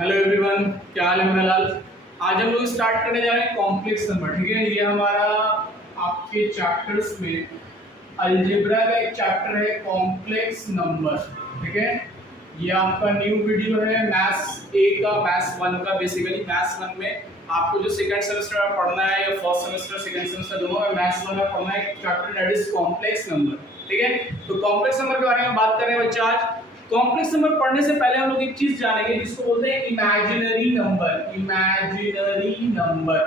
Hello everyone, क्या हाल है मेरा लाल। आज हम लोग स्टार्ट करने जा रहे हैं कॉम्प्लेक्स नंबर। ठीक है, ये हमारा आपके चैप्टर्स में अलजेब्रा का एक चैप्टर है कॉम्प्लेक्स नंबर। ठीक है, ये आपका न्यू वीडियो है मैथ्स ए का, मैथ्स 1 का। बेसिकली मैथ्स 1 में आपको जो सेकंड सेमेस्टर में पढ़ना है या फर्स्ट सेमेस्टर सेकंड सेमेस्टर दोनों में मैथ्स 1 में पढ़ना है chapter that is complex number. ठीक है, तो कॉम्प्लेक्स नंबर के बारे में बात कर रहे हैं बच्चा आज। कॉम्प्लेक्स नंबर पढ़ने से पहले हम लोग एक चीज जानेंगे जिसको बोलते हैं इमेजिनरी नंबर। Imaginary number.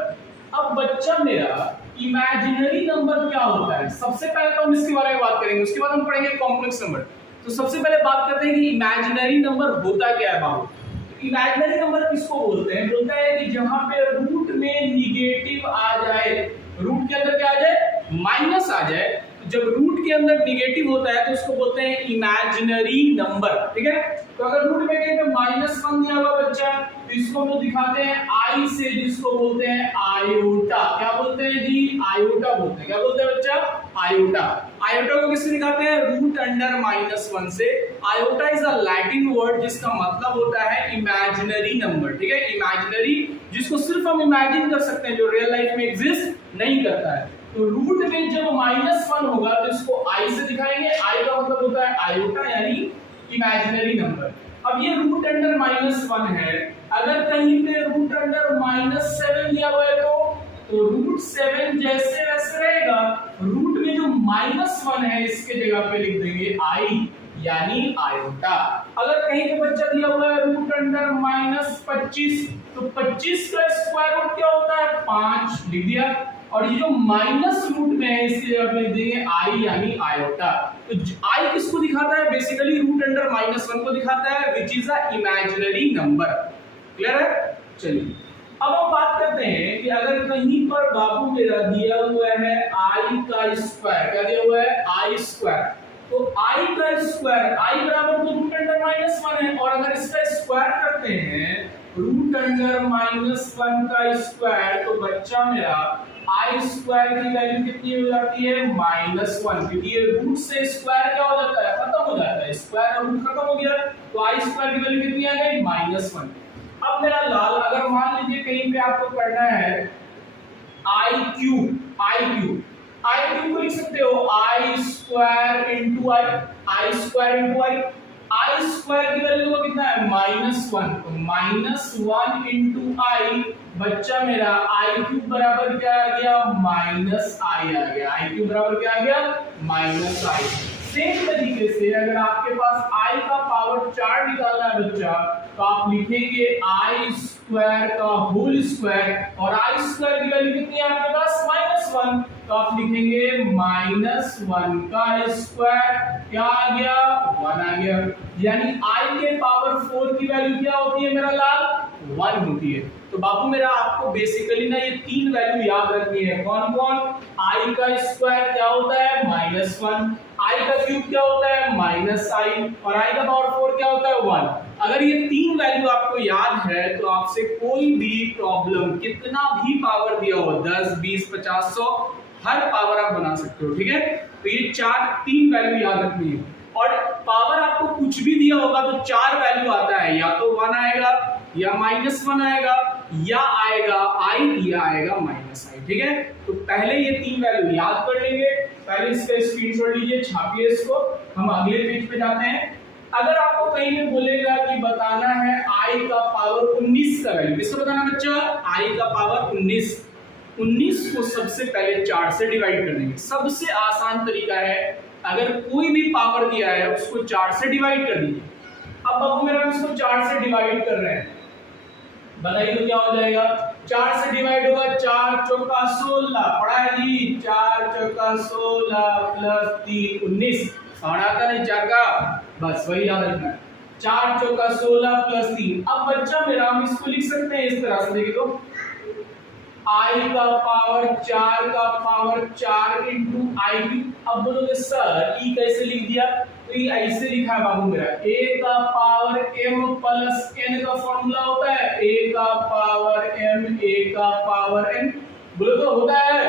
अब बच्चा मेरा इमेजिनरी नंबर क्या होता है, सबसे पहले तो हम इसके बारे में बात करेंगे, उसके बाद हम पढ़ेंगे कॉम्प्लेक्स नंबर। तो सबसे पहले बात करते हैं कि इमेजिनरी नंबर होता क्या है बाबू। इमेजिनरी नंबर किसको बोलते हैं? बोलता है कि जहां पे रूट में निगेटिव आ जाए, रूट के अंदर क्या आ जाए, माइनस आ जाए। जब रूट के अंदर निगेटिव होता है तो उसको बोलते हैं इमेजिनरी नंबर। ठीक है, तो अगर रूट में कहीं पे -1 दिया हुआ बच्चा तो इसको हम लोग दिखाते हैं आई से, जिसको बोलते हैं आयोटा। क्या बोलते हैं जी? आयोटा बोलते हैं। क्या बोलते हैं बच्चा? आयोटा। आयोटा को किससे दिखाते हैं? रूट अंडर -1 से। Iota is a Latin word जिसका मतलब होता है इमेजिनरी नंबर। ठीक है, इमेजिनरी जिसको सिर्फ हम इमेजिन कर सकते हैं, जो रियल लाइफ में एग्जिस्ट नहीं करता है। तो रूट में जब -1 होगा तो इसको आई से दिखाएंगे। आई का मतलब होता है आयोटा, यानी इमेजिनरी नंबर। अब ये रूट अंडर -1 है, अगर कहीं पे रूट अंडर -7 दिया हुआ है तो रूट 7 जैसे वैसे रहेगा। रूट में जो -1 है इसके जगह पे लिख देंगे आई, यानी आयोटा। अगर कहीं पे बच्चा दिया हुआ है रूट अंडर -25 तो 25 का स्क्वायर रूट क्या होता है? 5 लिख दिया। और ये जो माइनस रूट में है इसके जगह लिख देंगे आई, यानी आयोटा। तो आई किसको दिखाता है? बेसिकली रूट अंडर -1 को दिखाता है, which is a imaginary number. Clear है? चलिए अब हम बात करते हैं कि अगर कहीं पर बाबू मेरा दिया हुआ है आई का स्क्वायर। क्या दिया हुआ है? आई स्क्वायर। तो आई का स्क्वायर, आई बराबर तो रूट अंडर -1 है, और अगर इसका स्क्वायर करते हैं रूट अंडर -1 का स्क्वायर तो बच्चा मेरा आई स्क्वायर की वैल्यू कितनी हो जाती है? -1। क्योंकि ये रूट से स्क्वायर क्या हो जाता है? खत्म हो जाता है। स्क्वायर और रूट खत्म हो गया तो आई स्क्वायर की वैल्यू कितनी आ गई? -1। अब मेरा लाल, अगर मान लीजिए कहीं पे आपको करना है आई क्यूब। आई क्यूब को लिख सकते हो आई स्क्वायर इंटू आई। आई स्क्वायर इंटू आई। आई स्क्वायर की वैल्यू को कितना है? -1। तो -1 इंटू आई बच्चा मेरा आई क्यूब बराबर क्या आ गया? -आई आ गया। आई क्यूब बराबर क्या आ गया? -आई। सेम तरीके से अगर आपके पास आई का पावर 4 निकालना है बच्चा तो आप लिखेंगे आई स्क्वायर का होल स्क्वायर, और आई स्क्वायर की वैल्यू कितनी है आपके पास? -1। तो आप लिखेंगे -1 का स्क्वायर, क्या आ गया? 1 आ गया। यानी आई के पावर 4 की वैल्यू क्या होती है मेरा लाल? 1 होती है। तो बाबू मेरा आपको बेसिकली ना ये 3 वैल्यू याद रखनी है। कौन कौन? आई का स्क्वायर क्या होता है? -1। आई का क्यूब क्या होता है? -आई। और आई का पावर 4 क्या होता है? 1। अगर ये 3 वैल्यू आपको याद है तो आपसे कोई भी प्रॉब्लम, कितना भी पावर दिया हो, 10, 20, 50, 100, हर पावर आप बना सकते हो। ठीक है, तो ये 3 वैल्यू याद रखनी है। और पावर आपको कुछ भी दिया होगा तो 4 वैल्यू आता है, या तो 1 आएगा, या -1 आएगा, या आएगा आई, या आएगा -आई। ठीक है, तो पहले ये 3 वैल्यू याद कर लेंगे। पहले इसका स्क्रीनशॉट लीजिए, छापिए इसको। हम अगले पेज पे जाते हैं। अगर आपको कहीं पे बोलेगा कि बताना है आई का पावर 19 का वैल्यू, किसको बताना बच्चा? आई का पावर 19 को सबसे पहले 4 से डिवाइड कर देंगे। सबसे आसान तरीका है, अगर कोई भी पावर दिया है उसको 4 से डिवाइड कर दीजिए। अब मेरा इसको 4 से डिवाइड कर रहे हैं, बताइए तो क्या हो जाएगा? 4 से डिवाइड होगा, 4 चौका 16, पढ़ा है जी? 4 चौका 16 प्लस 3 19। आता नहीं 4 का, बस वही याद रखना है। 4 चौका 16 प्लस 3। अब बच्चा मेरा हम इसको लिख सकते हैं इस तरह से, देखिए तो आई का पावर 4 का पावर 4 इंटू आई क्यूब। अब बोलोगे सर ई कैसे लिख दिया? तो ये ऐसे लिखा है बाबू मेरा, ए का पावर m प्लस n का फॉर्मूला होता है a का पावर m, a का पावर n। बोलो तो होता है,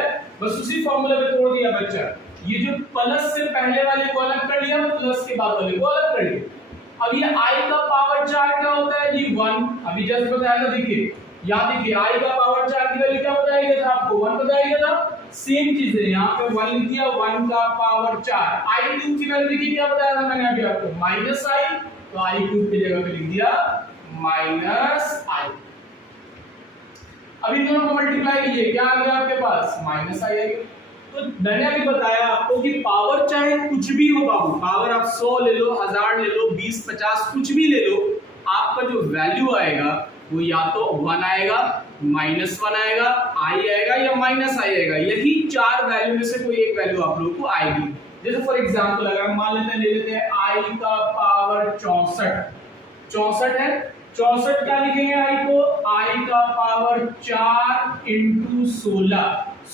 बस उसी फॉर्मूला पे तोड़ दिया बच्चा। ये जो प्लस से पहले वाले को अलग कर लिया, प्लस के बाद वाले को अलग कर लिया। अब ये i का पावर 4 क्या होता है जी 1, अभी जस्ट बताया था, देखिए यहाँ देखिए i का पावर 4 की वैल्यू क्या बताया गया था आपको, 1 बताया गया था। सेम चीज है, यहाँ पे 1 लिख दिया, 1 का पावर 4। i क्यूब की वैल्यू देखिए क्या बताया था मैंने अभी आपको, माइनस i, तो i क्यूब की जगह पे लिख दिया माइनस i। अब इन दोनों को मल्टीप्लाई कीजिए, क्या आ गया आपके पास, माइनस i आ गया। तो मैंने अभी बताया आपको कि पावर चाहे कुछ भी हो बाबू, पावर आप 100 ले लो, 1000 ले लो, 20 50 कुछ भी ले लो, आपका जो वैल्यू आएगा वो या तो 1 आएगा, -1 आएगा, i आएगा या -i आएगा। यही चार वैल्यू में से कोई एक वैल्यू आप लोगों को आएगी। जैसे फॉर एग्जांपल अगर हम मान लेते हैं, ले लेते हैं i का पावर 64 है, 64 क्या लिखेंगे i को, i का पावर 4 इंटू 16,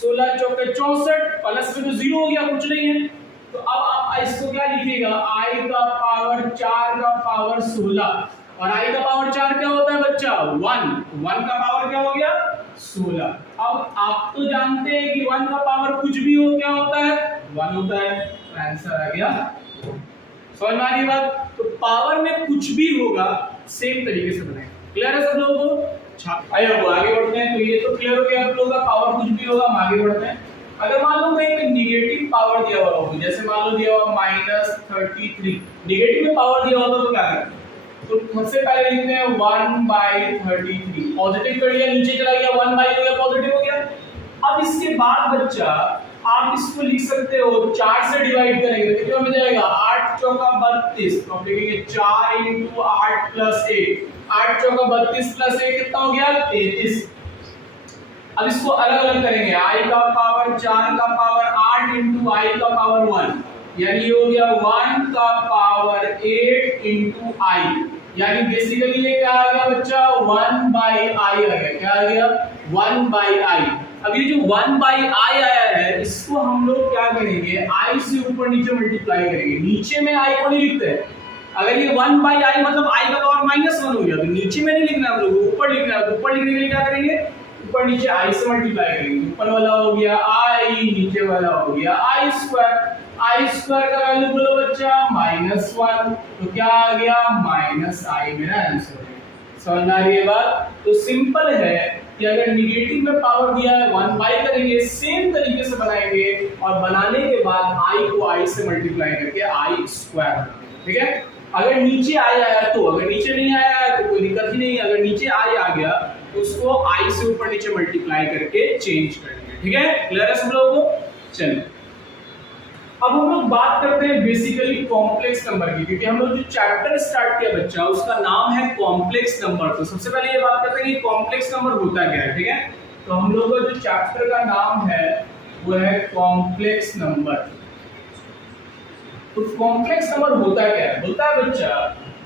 16 चौके 64, प्लस में तो 0 हो गया, कुछ नहीं है। तो अब आप इसको क्या लिखिएगा, i का पावर 4 का पावर 16, और i का पावर 4 क्या होता है बच्चा, 1 का पावर क्या हो गया 16। अब आप तो जानते हैं कि 1 का पावर कुछ भी हो क्या होता है, 1 होता है। तो आंसर आ गया, समझ में आ रही बात। तो पावर में कुछ भी होगा सेम तरीके से बनाएंगे। क्लियर है सब लोगों को? आइए अब आगे बढ़ते हैं। तो ये तो क्लियर हो गया आप लोगों का, पावर कुछ भी होगा। हम आगे बढ़ते हैं। अगर मान लो कहीं पे निगेटिव पावर दिया हुआ हो, जैसे मान लो दिया हुआ -33, निगेटिव में पावर दिया हुआ तो क्या करें, तो सबसे पहले लिखते हैं 1/33, पॉजिटिव कर लिया, नीचे चला गया, 1 बाई हो गया, पॉजिटिव हो गया। अब इसके बाद बच्चा आप इसको लिख सकते हो 4 से डिवाइड करेंगे तो कितना हो जाएगा, 8 चौका 32, तो आप लिखेंगे 4 × 8 + 1, 8 चौका 32 + 1 कितना हो गया 33। अब इसको अलग अलग करेंगे, i का पावर 4 का पावर 8 × i का पावर 1, यानी ये हो गया 1 का पावर 8 × i, यानी बेसिकली ये क्या आ गया बच्चा, 1/i आ गया। क्या आ गया, 1/i। अब ये जो 1/i आया है, इसको हम लोग क्या करेंगे, i से ऊपर नीचे मल्टीप्लाई करेंगे। नीचे में i को नहीं लिखते हैं। अगर ये 1/i मतलब i का पावर -1 हो गया, तो नीचे में नहीं लिखना हम लोग, ऊपर लिखना है। तो ऊपर लिखने के लिए क्या करेंगे, ऊपर नीचे i से मल्टीप्लाई करेंगे। ऊपर वाला हो गया i, नीचे वाला हो गया i²। का वैल्यू बोलो बच्चा -1, तो क्या आ गया -i, मेरा आंसर है। समझ में आ रही है बात? तो सिंपल है कि अगर निगेटिव में पावर दिया है 1/, करेंगे सेम तरीके से बनाएंगे, और बनाने के बाद i को i से मल्टीप्लाई करके i²। ठीक है, अगर नीचे i आया तो, अगर नीचे नहीं आया तो कोई दिक्कत ही नहीं। अगर नीचे i आ गया तो उसको i से ऊपर नीचे मल्टीप्लाई करके चेंज कर देंगे। ठीक है, क्लियर है सब लोगों को? चलिए अब हम लोग बात करते हैं बेसिकली कॉम्प्लेक्स नंबर की, क्योंकि हम लोग जो चैप्टर स्टार्ट किया बच्चा उसका नाम है कॉम्प्लेक्स नंबर। तो सबसे पहले ये बात करते हैं कि कॉम्प्लेक्स नंबर होता क्या है। ठीक है, तो हम लोग का जो चैप्टर का नाम है वो है कॉम्प्लेक्स नंबर। तो कॉम्प्लेक्स नंबर होता क्या है, होता है बच्चा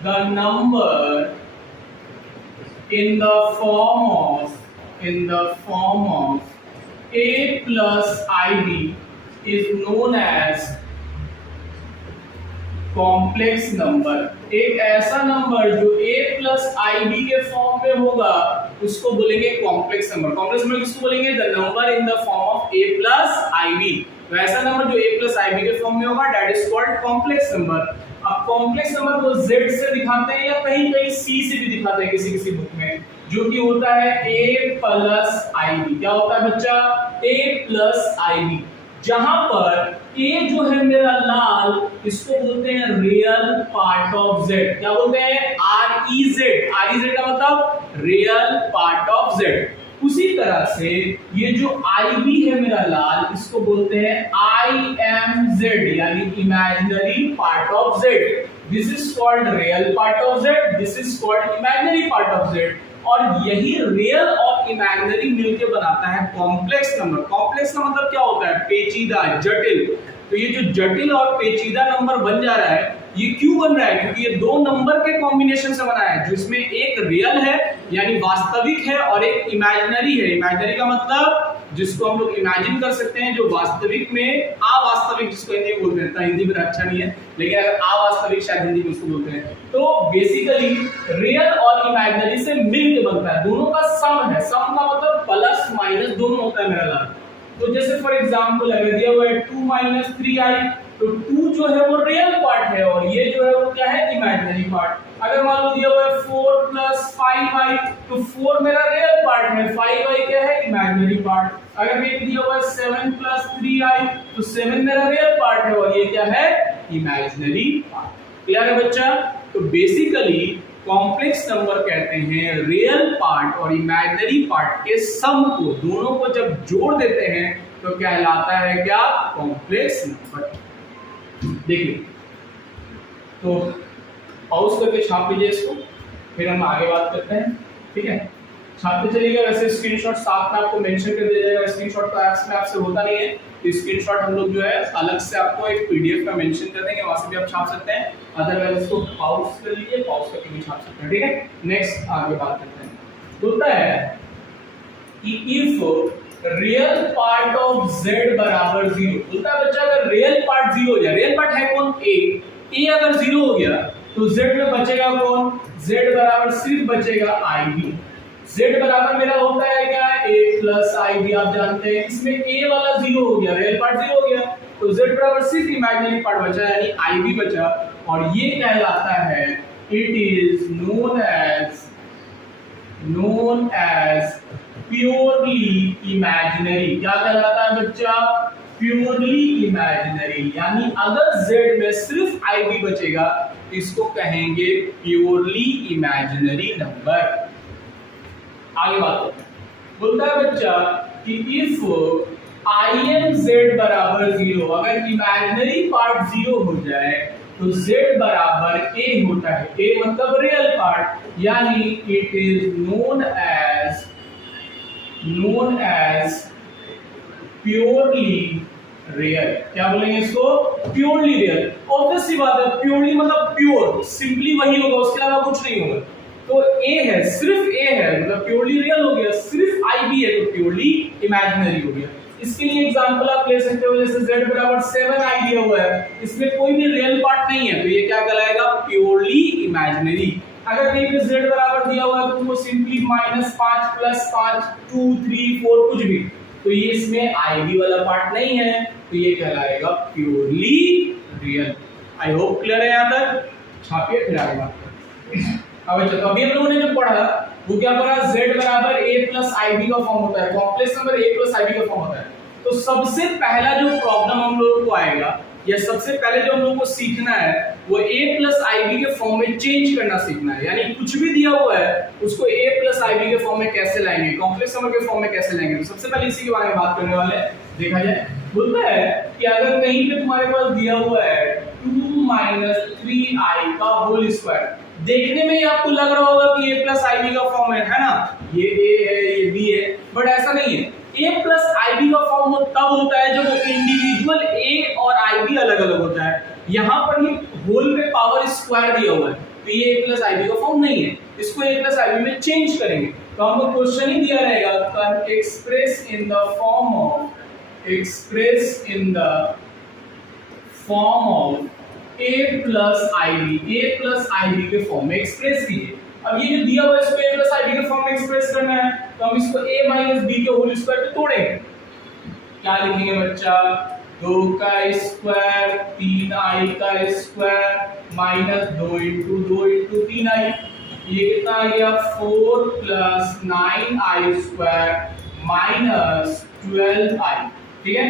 the number in the form of a plus ib is known as complex number. एक ऐसा नंबर जो a प्लस ib के फॉर्म में होगा उसको बोलेंगे कॉम्प्लेक्स नंबर। कॉम्प्लेक्स नंबर किसको बोलेंगे, the number in the form of a plus ib। तो ऐसा नंबर जो a प्लस ib के फॉर्म में होगा that is called complex number. अब कॉम्प्लेक्स नंबर को z से दिखाते हैं या कहीं कहीं c से भी दिखाते हैं किसी किसी बुक में, जो कि होता है a प्लस ib। क्या होता है बच्चा, a प्लस ib, जहां पर a जो है मेरा लाल, इसको बोलते हैं रियल पार्ट ऑफ z। क्या बोलते हैं, REZ का मतलब रियल पार्ट ऑफ z। उसी तरह से ये जो IB है मेरा लाल, इसको बोलते हैं IMZ यानी imaginary part of z। This is called real part of z, this is called imaginary part of z। और यही रियल और इमेजिनरी मिलके बनाता है कॉम्प्लेक्स नंबर। कॉम्प्लेक्स का मतलब क्या होता है, पेचीदा, जटिल। तो ये जो जटिल और पेचीदा नंबर बन जा रहा है, ये क्यों बन रहा है, क्योंकि ये दो नंबर के कॉम्बिनेशन से बना है, जिसमें एक रियल है यानी वास्तविक है और एक इमेजिनरी है। इमेजिनरी का मतलब जिसको हम लोग इमेजिन कर सकते हैं, जो वास्तविक में अवास्तविक, जिसको हिंदी में बोलते हैं, हिंदी में अच्छा नहीं है लेकिन अगर अवास्तविक शायद हिंदी में उसको बोलते हैं। तो बेसिकली रियल और इमेजिनरी से मिलकर बनता है, दोनों का सम है। सम का मतलब प्लस माइनस दोनों होता है मेरा लाल। तो जैसे फॉर एग्जांपल अगर दिया हुआ है 2 - 3i, तो 2 जो है वो रियल पार्ट है और ये जो है वो क्या है, इमेजिनरी पार्ट। अगर मान लो दिया हुआ है 4 + 5i, तो 4 मेरा रियल पार्ट है, 5i क्या है, इमेजिनरी पार्ट। अगर ये दिया हुआ है 7 + 3i, तो 7 मेरा रियल पार्ट है और ये क्या है, इमेजिनरी पार्ट। क्लियर है बच्चा? तो बेसिकली कॉम्प्लेक्स नंबर कहते हैं रियल पार्ट और इमेजिनरी पार्ट के सम को, दोनों को जब जोड़ देते हैं तो कहलाता है क्या, कॉम्प्लेक्स नंबर। देखिए, तो पॉज करके छाप लीजिए इसको, फिर हम आगे बात करते हैं, ठीक है? छापते चलिएगा। वैसे स्क्रीनशॉट साथ में आपको मेंशन कर दिया जाएगा, स्क्रीनशॉट तो ऐप्स में आपसे होता नहीं है, तो स्क्रीनशॉट हम लोग जो है अलग से आपको एक पीडीएफ में मेंशन कर देंगे, वहां से भी आप छाप सकते हैं। अदरवाइज इसको पॉज कर लीजिए, पॉज करके भी छाप सकते हैं, ठीक है? नेक्स्ट आगे बात करते हैं। होता है कि if real part of z बराबर 0, बोलता है बच्चा अगर रियल पार्ट 0 हो जाए, रियल पार्ट है कौन, a अगर 0 हो गया तो z में बचेगा कौन, z बराबर सिर्फ बचेगा ib। z बराबर मेरा होता है क्या, a + ib, आप जानते हैं। इसमें a वाला 0 हो गया, रियल पार्ट 0 हो गया, तो z बराबर सिर्फ इमेजिनरी पार्ट बचा यानी ib बचा, और ये कहलाता है it is known as purely imaginary. क्या कहलाता है बच्चा, प्योरली इमेजिनरी। यानी अगर z में सिर्फ ib बचेगा तो इसको कहेंगे प्योरली इमेजिनरी नंबर। आगे बात करते हैं। बोलता है बच्चा कि इफ im z बराबर 0, अगर इमेजिनरी पार्ट 0 हो जाए तो z बराबर a होता है, a मतलब रियल पार्ट, यानी it is known as purely real. क्या बोलेंगे इसको, प्योरली रियल। ऑब्वियस सी बात है, प्योरली मतलब प्योर, सिंपली वही होगा, उसके अलावा कुछ नहीं होगा। तो a है, सिर्फ a है, मतलब प्योरली रियल हो गया, सिर्फ ib है तो प्योरली इमेजिनरी हो गया। इसके लिए एग्जांपल आप ले सकते हो, जैसे z बराबर 7i दिया हुआ है, इसमें कोई भी रियल पार्ट नहीं है, तो ये क्या कहलाएगा, प्योरली इमेजिनरी। अगर कहीं पे z बराबर दिया हुआ है तो वो सिंपली -5 + 5 2 3 4 कुछ भी, तो ये इसमें ib वाला पार्ट नहीं है, तो ये कहलाएगा purely real. I hope clear है यहां तक। छापिए फिर आगे बात करते हैं। अब चलो, अभी हम लोगों ने जो पढ़ा वो क्या पढ़ा, z बराबर a + ib का फॉर्म होता है, कॉम्प्लेक्स नंबर a + ib का फॉर्म होता है। तो सबसे पहला जो प्रॉब्लम हम लोगों को आएगा, या सबसे पहले जो हम लोगों को सीखना है वो a + ib के फॉर्म में चेंज करना सीखना है। यानी कुछ भी दिया हुआ है उसको a + ib के फॉर्म में कैसे लाएंगे, कॉम्प्लेक्स नंबर के फॉर्म में कैसे लाएंगे। तो सबसे पहले इसी के बारे में बात करने वाले हैं। देखा जाए, बोलता है कि अगर कहीं पे तुम्हारे पास दिया हुआ है 2 - 3i का होल स्क्वायर, देखने में ही आपको लग रहा होगा कि a + ib का फॉर्म है ना, ये a है ये b है, बट ऐसा नहीं है। a + ib का फॉर्म तब होता है जब इंडिविजुअल a और ib अलग अलग होता है। यहाँ पर ही होल में पावर स्क्वायर दिया हुआ है, तो ये a + ib का फॉर्म नहीं है, इसको a + ib में चेंज करेंगे। तो हमको क्वेश्चन ही दिया रहेगा, express in the form of a + ib के फॉर्म में एक्सप्रेस कीजिए। अब ये जो दिया हुआ है इसको a + ib के फॉर्म में एक्सप्रेस करना है, तो हम इसको a - b के होल स्क्वायर पे तोड़ेंगे। क्या लिखेंगे बच्चा, 2 का स्क्वायर 3i का स्क्वायर -2 × 2 × 3i, ये कितना आ गया, 4 + 9i स्क्वायर -12i। ठीक है,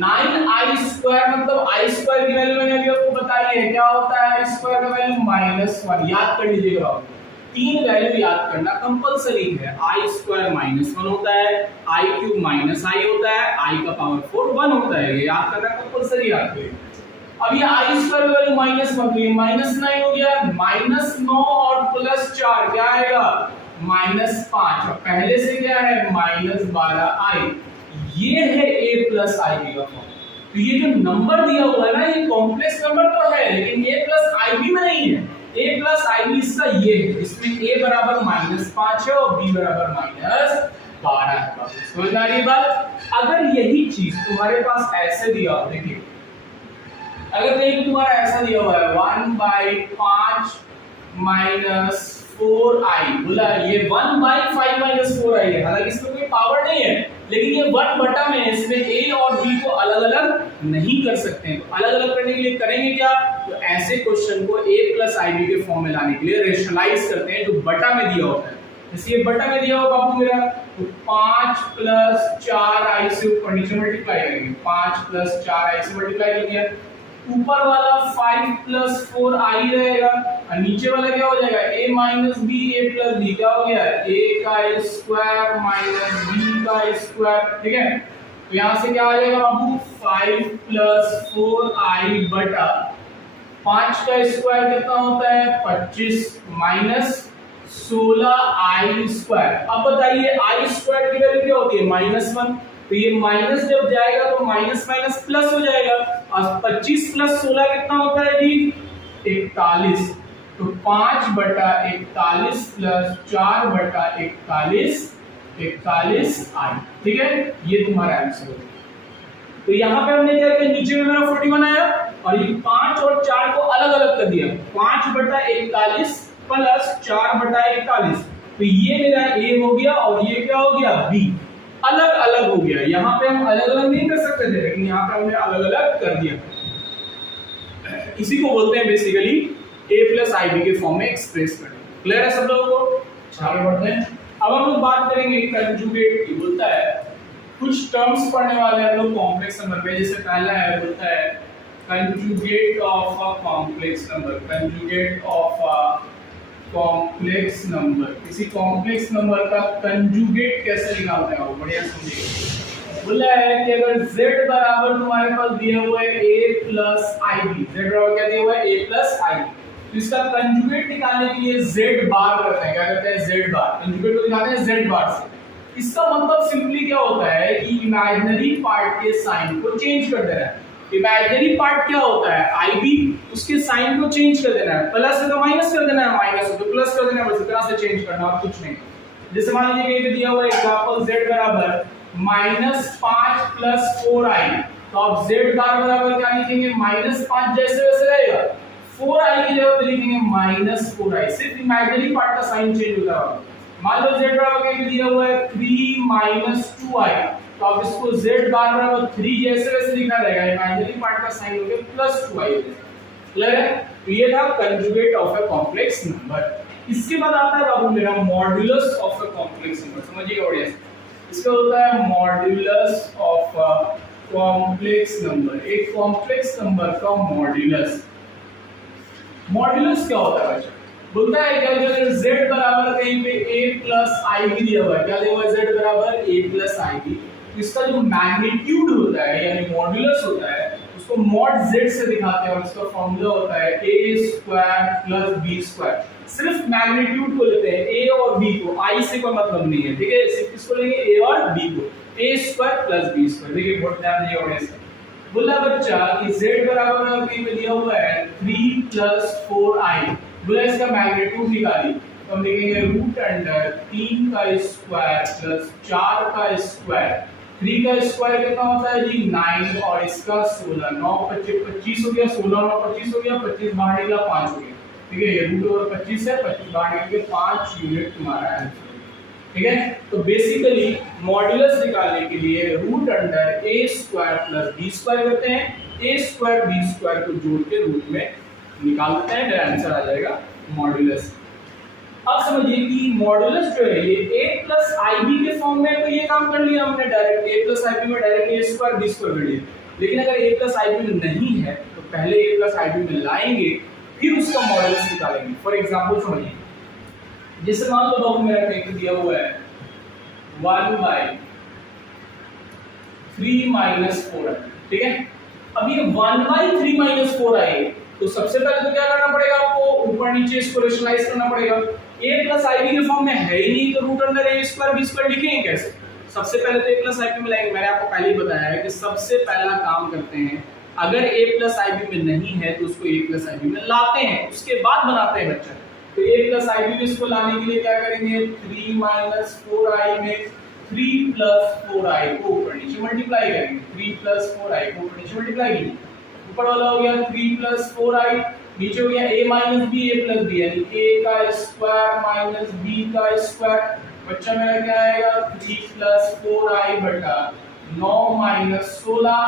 9i स्क्वायर मतलब i स्क्वायर की वैल्यू मैंने अभी आपको बताई है, क्या होता है i स्क्वायर का वैल्यू -1। याद कर लीजिएगा, 3 वैल्यू याद करना कंपलसरी है। i स्क्वायर -1 होता है, i क्यूब -i होता है, i का पावर 4 1 होता है, ये याद करना कंपलसरी याद करिए। अब ये i स्क्वायर का वैल्यू -1 तो ये -9 हो गया, -9 और +4 क्या आएगा, -5, और पहले से क्या है -12i। ये है a + ib का फॉर्म। तो ये जो नंबर दिया हुआ है ना, ये कॉम्प्लेक्स नंबर तो है लेकिन a + ib में नहीं है। a + ib इसका ये है, इसमें a बराबर -5 है और b बराबर -12 है। समझ आ रही है बात। अगर यही चीज तुम्हारे पास ऐसे दिया हो, देखिए अगर कहीं तुम्हारा ऐसा दिया हुआ है 1/5 - 4i, बोला ये 1/5 - 4i है, हालांकि इसमें कोई पावर नहीं है, लेकिन ये 1 बटा में है, इसमें a और b को अलग अलग नहीं कर सकते हैं। तो अलग अलग करने के लिए करेंगे क्या, तो ऐसे क्वेश्चन को a प्लस ib के फॉर्म में लाने के लिए रेशनलाइज करते हैं जो बटा में दिया होता है। जैसे ये बटा में दिया होगा बाबू मेरा, तो 5 प्लस 4i से ऊपर नीचे मल्टीप्लाई करेंगे, 5 प्लस 4i से मल्टीप्लाई कर दिया, ऊपर वाला 5 प्लस 4i रहेगा और नीचे वाला क्या हो जाएगा, a minus b, a plus b, क्या हो गया, a का स्क्वायर माइनस b का स्क्वायर। ठीक है, तो यहां से क्या आ जाएगा बाबू, 5 प्लस 4i बटा 5 का स्क्वायर कितना होता है 25 माइनस 16i स्क्वायर। अब बताइए i स्क्वायर की वैल्यू क्या होती है -1, तो ये माइनस जब जाएगा तो माइनस माइनस प्लस हो जाएगा और 25 प्लस 16 कितना होता है जी 41। तो 5 बटा 41 प्लस 4 बटा 41 41i। ठीक है, ये तुम्हारा आंसर होगा। तो यहाँ पे हमने क्या किया, नीचे में मेरा 41 आया और ये 5 और 4 को अलग अलग कर दिया, 5 बटा 41 प्लस 4 बटा 41, तो ये मेरा a हो गया और ये क्या हो गया b, अलग अलग हो गया। यहाँ पे हम अलग अलग नहीं कर सकते थे, लेकिन यहाँ पे हमने अलग अलग कर दिया। इसी को बोलते हैं बेसिकली a प्लस ib के फॉर्म में एक्सप्रेस करना। क्लियर है सब लोगों को? आगे बढ़ते हैं। अब हम लोग बात करेंगे कंजुगेट की। बोलता है कुछ टर्म्स पढ़ने वाले हैं हम लोग कॉम्प्लेक्स नंबर पे। जैसे पहला है, बोलता है conjugate of a complex number, conjugate of a complex number. किसी कॉम्प्लेक्स नंबर का कंजुगेट कैसे निकालते हैं, बढ़िया समझिए। बोला है कि अगर z बराबर तुम्हारे पास दिया हुआ है a प्लस ib, z बराबर क्या दिया हुआ है a प्लस ib, तो इसका कंजुगेट निकालने के लिए z बार करते हैं। क्या करते हैं, z बार, कंजुगेट को दिखाते हैं z बार से। इसका मतलब सिंपली क्या होता है कि इमेजिनरी पार्ट के साइन को चेंज कर देना है। इमेजिनरी पार्ट क्या होता है ib, उसके साइन को चेंज कर देना है, प्लस है तो माइनस कर देना है, माइनस है तो प्लस कर देना है, बस इतना से चेंज करना और कुछ नहीं। जैसे मान लीजिए कहीं पे दिया हुआ है एग्जांपल z बराबर -5 प्लस 4i, तो आप z बार बराबर क्या लिखेंगे, -5 जैसे वैसे रहेगा, 4i की जगह पे लिखेंगे -4i, सिर्फ इमेजिनरी पार्ट का साइन चेंज होता है। मान लो z बराबर कहीं पे दिया हुआ है 3 - 2i, तो आप इसको z बार बराबर 3 जैसे वैसे लिखा रहेगा, इमेजिनरी पार्ट का साइन हो गया +2i। क्लियर है? तो ये था conjugate of a complex number. इसके बाद आता है बाबू मेरा modulus of a complex number. समझिएगा बढ़िया से, इसका होता है modulus of a complex number. एक कॉम्प्लेक्स नंबर का मॉड्यूलस, मॉड्यूलस क्या होता है बच्चा, बोलता है क्या, अगर z बराबर कहीं पे a प्लस ib दिया हुआ है, क्या दिया हुआ है, z बराबर a प्लस ib, तो इसका जो मैग्नीट्यूड होता है यानी मॉड्यूलस होता है, उसको मॉड z से दिखाते हैं और इसका फॉर्मूला होता है a square plus b square. सिर्फ मैग्नीट्यूड को लेते हैं, a और b को, i से कोई मतलब नहीं है। ठीक है, सिर्फ किसको लेंगे, a और b को, a square plus b square. देखिए बहुत ध्यान दीजिए और ऐसे बोला बच्चा कि z बराबर कहीं पे दिया हुआ है 3 + 4i, बोला इसका मैग्नीट्यूड निकालिए, तो हम लिखेंगे रूट अंडर 3 का स्क्वायर प्लस 4 का स्क्वायर। 3 का स्क्वायर कितना होता है जी 9 और इसका 16, 9 25 25 हो गया, 16 9 25 हो गया, 25 बाहर निकला 5 हो गया। ठीक है, ये रूट ओवर 25 है, 25 बाहर निकल के 5 यूनिट तुम्हारा आंसर। ठीक है, तो बेसिकली मॉड्यूलस निकालने के लिए root under a square plus b square करते हैं, a स्क्वायर b स्क्वायर को जोड़ के रूट में निकाल देते हैं, मेरा आंसर आ जाएगा मॉड्यूलस। अब समझिए कि मॉड्यूलस जो है ये a प्लस ib के फॉर्म में, तो ये काम कर लिया हमने डायरेक्ट, a प्लस ib में direct a square b square कर लिया। लेकिन अगर a प्लस ib में नहीं है तो पहले a प्लस ib में लाएंगे, फिर उसका मॉड्यूलस निकालेंगे। फॉर एग्जांपल समझिए, जैसे मान लो बाबू मेरा कहीं दिया हुआ है 1/3 - 4i। ठीक है, अब ये 1/3 - 4i, तो सबसे पहले तो क्या करना पड़ेगा आपको, ऊपर नीचे इसको रेशनलाइज करना पड़ेगा। a प्लस ib के फॉर्म में है ही नहीं, तो root under a square b square लिखेंगे कैसे? सबसे पहले तो a प्लस ib में लाएंगे। मैंने आपको पहले ही बताया है कि सबसे पहला काम करते हैं, अगर a प्लस ib में नहीं है तो उसको a प्लस ib में लाते हैं, उसके बाद बनाते हैं बच्चा। तो a प्लस ib में इसको लाने के लिए क्या करेंगे, 3 - 4i में 3 + 4i को ऊपर नीचे मल्टीप्लाई करेंगे, 3 + 4i को ऊपर नीचे मल्टीप्लाई कीजिए। ऊपर वाला हो गया 3 + 4i, नीचे हो गया a - b a + b यानी a का स्क्वायर माइनस b का स्क्वायर बच्चा मेरा क्या आएगा 3 प्लस 4i बटा 9 माइनस 16i²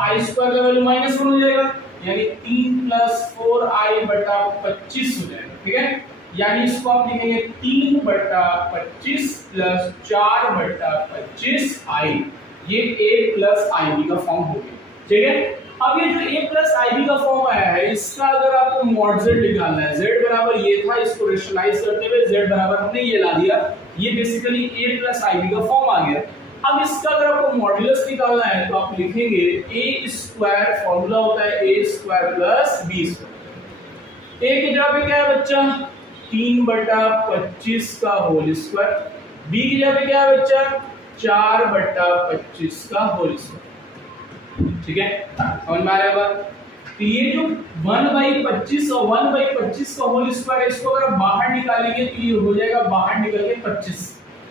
आई स्क्वायर का वैल्यू -1 हो जाएगा, यानी 3 प्लस 4i बटा 25 हो जाएगा। ठीक है, यानी इसको आप लिखेंगे 3 बटा 25 प्लस 4 बटा 25i, ये a प्लस ib का फॉर्म हो गया। ठीक है, अब ये जो a प्लस ib का फॉर्म आया है, इसका अगर आपको मॉड z निकालना है, z बराबर ये था, इसको रेशनलाइज करते हुए z बराबर हमने ये ला दिया, ये बेसिकली a प्लस ib का फॉर्म आ गया। अब इसका अगर आपको मॉड्यूलस निकालना है तो आप लिखेंगे a स्क्वायर, फॉर्मूला होता है a square plus b square. a की जगह पे क्या है बच्चा 3 बटा 25 का होल स्क्वायर, b की जगह पे क्या है बच्चा 4 बटा 25 का होल स्क्वायर। ठीक है, समझ में आ रहा है बात? तो ये जो 1/25 और 1/25 का होल स्क्वायर है, इसको अगर बाहर निकालेंगे तो ये हो जाएगा बाहर निकल के 25।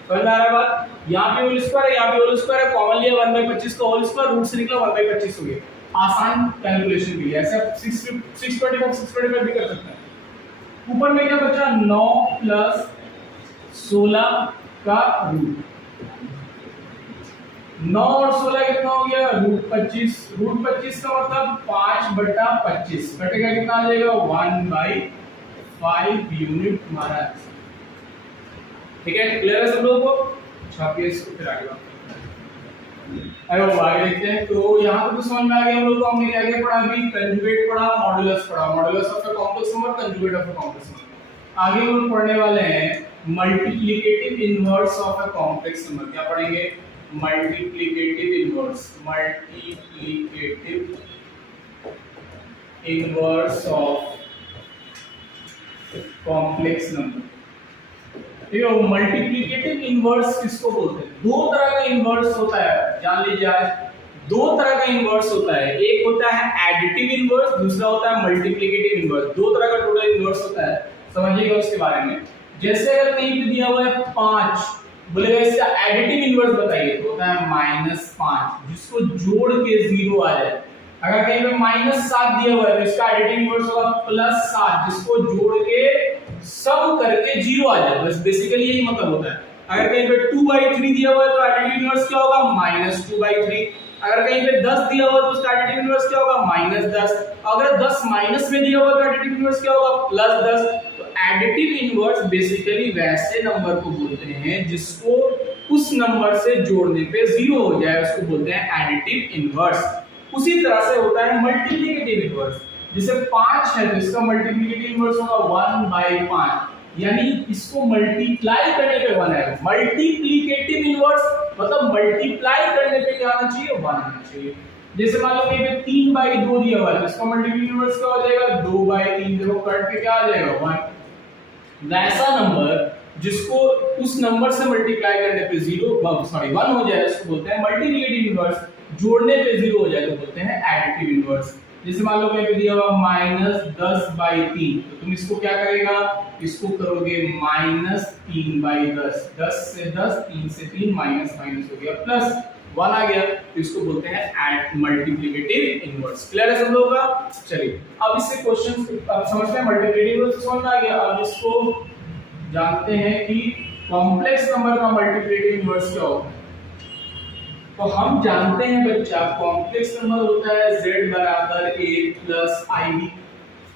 समझ में आ रहा है बात? यहाँ पे होल स्क्वायर है, यहाँ पे होल स्क्वायर है, कॉमन लिया 1/25 का होल स्क्वायर, रूट से निकला 1/25 हो गया। आसान कैलकुलेशन के लिए ऐसे आप 625 भी कर सकते हैं। ऊपर में क्या बचा 9 प्लस 16 का रूट, 9 और 16 कितना हो गया रूट 25, रूट 25 का मतलब 5 बटा 25 कटेगा कितना आ जाएगा 1/5 यूनिट हमारा। ठीक है, क्लियर है सब लोगों को? छापिए इसको फिर आगे आगे देखते हैं। तो यहाँ तो समझ में आ गया हम लोग को, हमने क्या क्या पढ़ा अभी, कंजुगेट पढ़ा, मॉडुलस पढ़ा, modulus of a complex number, conjugate of a complex number. आगे हम लोग पढ़ने वाले हैं multiplicative inverse of a complex number. क्या पढ़ेंगे? Multiplicative inverse of complex number. ठीक है, वो मल्टीप्लिकेटिव इनवर्स किसको बोलते हैं? दो तरह का इनवर्स होता है, जान लीजिए आज। दो तरह का इनवर्स होता है, एक होता है एडिटिव इनवर्स, दूसरा होता है मल्टीप्लिकेटिव इनवर्स। दो तरह का टोटल इनवर्स होता है, समझिएगा उसके बारे में। जैसे अगर कहीं पे दिया हुआ है 5, बोलेगा इसका एडिटिव इनवर्स बताइए, तो होता है -5, जिसको जोड़ के 0 आ जाए। अगर कहीं पे -7 दिया हुआ है तो इसका एडिटिव इनवर्स होगा +7, जिसको जोड़ के सम करके 0 आ जाए। बस बेसिकली यही मतलब होता है। अगर कहीं पे 2/3 दिया हुआ है तो एडिटिव इनवर्स क्या होगा -2/3। अगर कहीं पे 10 दिया हुआ तो उसका एडिटिव इनवर्स क्या होगा -10। अगर 10 माइनस में दिया हुआ तो एडिटिव इनवर्स क्या होगा +10। एडिटिव इनवर्स बेसिकली वैसे नंबर को बोलते हैं जिसको उस नंबर से जोड़ने पे 0 हो जाए, उसको बोलते हैं एडिटिव इनवर्स। उसी तरह से होता है मल्टीप्लिकेटिव इनवर्स। जैसे 5 है तो इसका मल्टीप्लिकेटिव इनवर्स होगा 1/5, यानी इसको मल्टीप्लाई करने पे 1 है। मल्टीप्लिकेटिव इनवर्स मतलब मल्टीप्लाई करने पे क्या आना चाहिए 1 आना चाहिए। जैसे मान लो कि 3/2 दिया हुआ है तो इसका मल्टीप्लिकेटिव इनवर्स क्या हो जाएगा 2/3, देखो कट के क्या आ जाएगा 1। वैसा नंबर जिसको उस नंबर से मल्टीप्लाई करने पे 1 हो जाए उसको बोलते हैं मल्टीप्लिकेटिव इनवर्स, जोड़ने पे 0 हो जाए तो बोलते हैं एडिटिव इनवर्स। जैसे मान लो कि दिया हुआ -10/3, तो तुम इसको क्या करेगा, इसको करोगे -3/10, 10 से 10, 3 से 3, माइनस हो गया, प्लस 1 आ गया, तो इसको बोलते हैं मल्टीप्लिकेटिव इनवर्स। क्लियर है सब लोगों का? चलिए अब इससे क्वेश्चन अब समझते हैं। मल्टीप्लिकेटिव इनवर्स समझ में आ गया। अब इसको जानते हैं कि कॉम्प्लेक्स नंबर का मल्टीप्लिकेटिव इनवर्स क्या होता है। तो हम जानते हैं बच्चा कॉम्प्लेक्स नंबर होता है z बराबर a प्लस ib।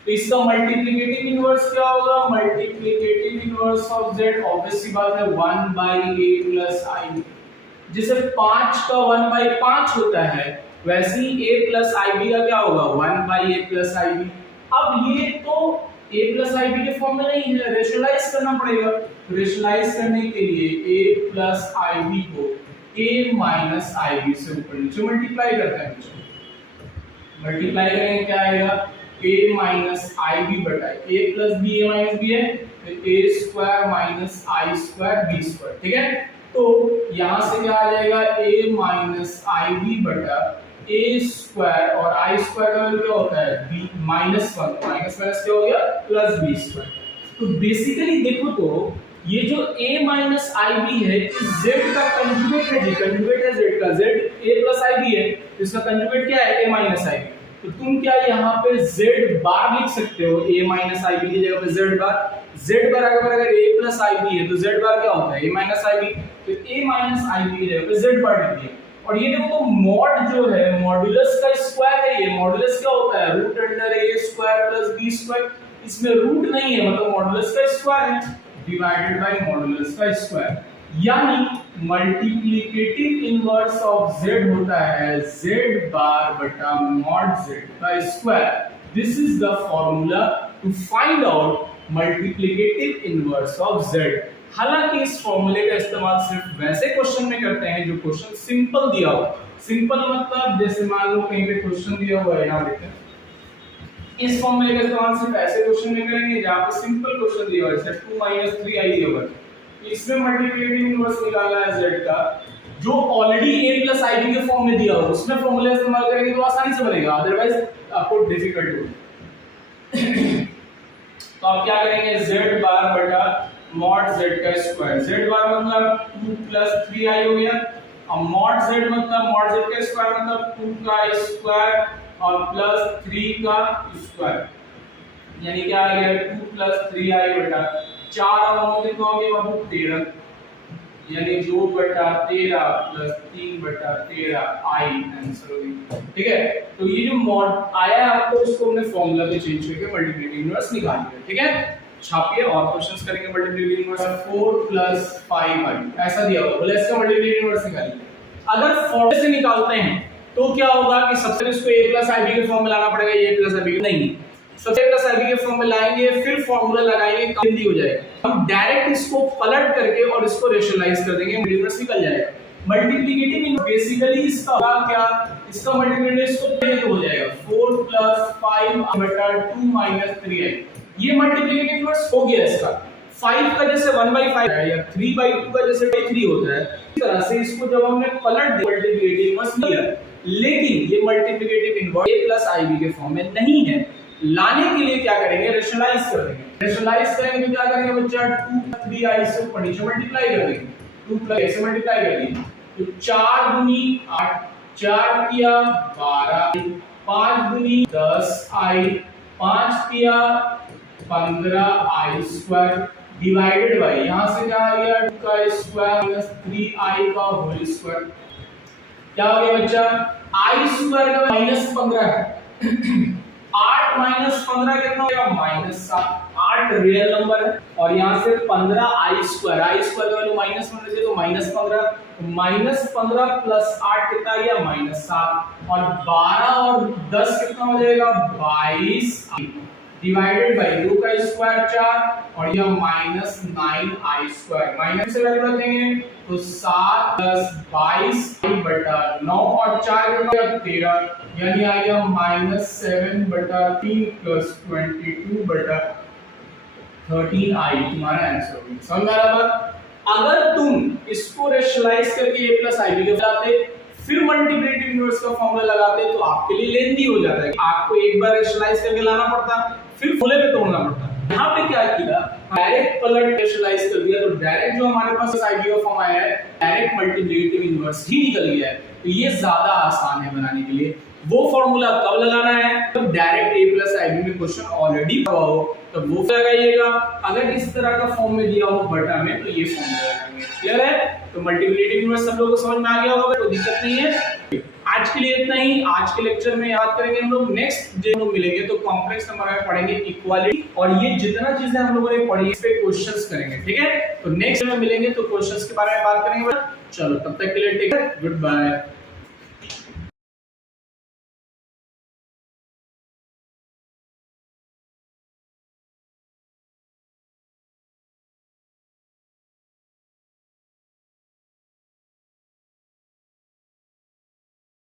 तो इसका मल्टीप्लिकेटिव इनवर्स क्या होगा? Multiplicative inverse of z obvious सी बात है 1/a प्लस ib। जैसे 5 का 1/5 होता है, वैसे ही a प्लस ib का क्या होगा 1/a प्लस ib। अब ये तो a प्लस ib के फॉर्म में नहीं है, रेशनलाइज करना पड़ेगा। रेशनलाइज करने के लिए a प्लस ib को a माइनस ib से ऊपर नीचे मल्टीप्लाई करते हैं। मल्टीप्लाई करेंगे क्या आएगा a माइनस ib बटा a plus b, a minus b है तो a square minus i square b square. ठीक है, तो यहां से क्या आ जाएगा a माइनस ib बटा a स्क्वायर, और i स्क्वायर का क्या होता है b -1, माइनस माइनस क्या हो गया प्लस b स्क्वायर। तो बेसिकली देखो तो ये जो a माइनस ib है z का कंजुगेट है जी, कंजुगेट है z का, z a प्लस ib है, इसका कंजुगेट क्या है a माइनस ib। तो तुम क्या यहाँ पे z बार लिख सकते हो, a माइनस आई बी की जगह पे z बार अगर a प्लस आई बी है तो z बार क्या होता है a माइनस आई बी, तो a माइनस आई बी की जगह पे z बार लिख दिया। और ये देखो तो मॉड जो है मॉड्यूलस का स्क्वायर है, ये मॉड्यूलस क्या होता है root under a square plus b square, इसमें रूट नहीं है मतलब मॉड्यूलस का स्क्वायर है डिवाइडेड बाय मॉड्यूलस का स्क्वायर, यानी मल्टीप्लिकेटिव इनवर्स ऑफ z होता है z बार बटा मॉड z का square. This is the formula to find out multiplicative inverse of z। हालांकि इस फॉर्मूले का इस्तेमाल सिर्फ वैसे क्वेश्चन में करते हैं जो क्वेश्चन सिंपल दिया हो। सिंपल मतलब जैसे मान लो कहीं पे क्वेश्चन दिया हुआ है, यहाँ देखते हैं, इस फॉर्मूले का इस्तेमाल सिर्फ ऐसे क्वेश्चन में करेंगे जहां पे सिंपल क्वेश्चन दिया हुआ है, जैसे 2 - 3i दिया हुआ है, इसमें मल्टीप्लिकेटिव इनवर्स निकालना है z का जो ऑलरेडी a + ib के फॉर्म में दिया हो, उसमें फॉर्मूला इस्तेमाल करेंगे तो आसानी से बनेगा, अदरवाइज आपको डिफिकल्ट होगा। तो आप क्या करेंगे z बार बटा मॉड z का स्क्वायर, z बार मतलब 2 + 3i हो गया, और मॉड z मतलब मॉड z का स्क्वायर मतलब 2 का स्क्वायर और प्लस 3 का स्क्वायर, यानी क्या आ गया 2 + 3i बटा 4 और 9 कितना हो गया बाबू 13, यानी 2 बटा 13 प्लस 3 बटा 13 i आंसर हो गया। ठीक है, तो ये जो मॉड आया आपको उसको हमने फॉर्मूला पे चेंज करके मल्टीप्लिकेटिव इनवर्स निकाल लिया। ठीक है, छापिए और क्वेश्चंस करेंगे मल्टीप्लिकेटिव इनवर्स। 4 + 5i ऐसा दिया हुआ, बोले इसका मल्टीप्लिकेटिव इनवर्स निकालिए। अगर फॉर्मूले से निकालते हैं तो क्या होगा कि सबसे इसको a + ib के फॉर्म में लाना पड़ेगा, a + ib नहीं, सबसे a + ib के फॉर्म में लाएंगे फिर फॉर्मूला लगाएंगे, जल्दी हो जाएगा। हम डायरेक्ट इसको पलट करके और इसको रेशनलाइज कर देंगे, इनवर्स निकल जाएगा। मल्टीप्लिकेटिव इनवर्स बेसिकली इसका होगा क्या, इसका मल्टीप्लिकेटिव इसको तो हो जाएगा 4 + 5 बटा 2 - 3i, ये मल्टीप्लिकेटिव इनवर्स हो गया इसका। 5 का जैसे 1/5 है या 3/2 का जैसे 3 होता है, इस तरह से इसको जब हमने पलट दिया मल्टीप्लिकेटिव इनवर्स लिया, लेकिन ये मल्टीप्लिकेटिव इनवर्स a + ib के फॉर्म में नहीं है। लाने के लिए क्या करेंगे, रेशनलाइज कर देंगे। रेशनलाइज करेंगे तो क्या करेंगे बच्चा 2 + 3i से ऊपर नीचे मल्टीप्लाई कर देंगे, 2 + a से मल्टीप्लाई कर देंगे तो 4 × 8 4 किया 12, 5 × 10i 5 किया 15i² डिवाइडेड बाय यहां से क्या आ गया 2 का स्क्वायर प्लस 3i का होल स्क्वायर, क्या हो गया बच्चा i² का -15 है 8 - 15 कितना होगा -7, 8 रियल नंबर है और यहां से 15i² का वैल्यू -15 से तो -15, -15 प्लस 8 कितना आ गया -7 और 12 और 10 कितना हो जाएगा 22 डिवाइडेड बाय 2 का स्क्वायर 4 और यह -9i², माइनस से वैल्यू रखेंगे तो 7 + 22 बटा 9 और 4 कितना 13, यानी आ गया -7 बटा 3 प्लस 22 बटा 13i तुम्हारा आंसर हो गया। समझ आ रहा बात? अगर तुम इसको रेशनलाइज करके a + ib के बनाते फिर मल्टीप्लिकेटिव इनवर्स का फॉर्मूला लगाते तो आपके लिए लेंथी हो जाता है, आपको एक बार रेशनलाइज करके लाना पड़ता फिर फॉर्मूले पे तोड़ना पड़ता। यहाँ पे क्या किया डायरेक्ट पलट रेशनलाइज कर दिया तो डायरेक्ट जो हमारे पास ib का फॉर्म आया है डायरेक्ट मल्टीप्लिकेटिव इनवर्स ही निकल गया है, तो ये ज्यादा आसान है बनाने के लिए। वो फॉर्मूला कब लगाना है तो डायरेक्ट a + ib में क्वेश्चन ऑलरेडी हुआ हो तो वो लगाइएगा, अगर इस तरह का फॉर्म में दिया हो बटा में तो ये फॉर्मूला लगाएंगे। क्लियर है? तो मल्टीप्लिकेटिव इनवर्स सब लोगों को समझ में आ गया होगा, कोई दिक्कत नहीं है। आज के लिए इतना ही, आज के लेक्चर में याद करेंगे हम लोग। नेक्स्ट जो मिलेंगे तो कॉम्प्लेक्स नंबर में पढ़ेंगे इक्वालिटी, और ये जितना चीजें हम लोगों ने पढ़ी इस पे क्वेश्चंस करेंगे। ठीक है, तो नेक्स्ट में मिलेंगे तो क्वेश्चंस के बारे में बात करेंगे। चलो तब तक के लिए टेक केयर, गुड बाय।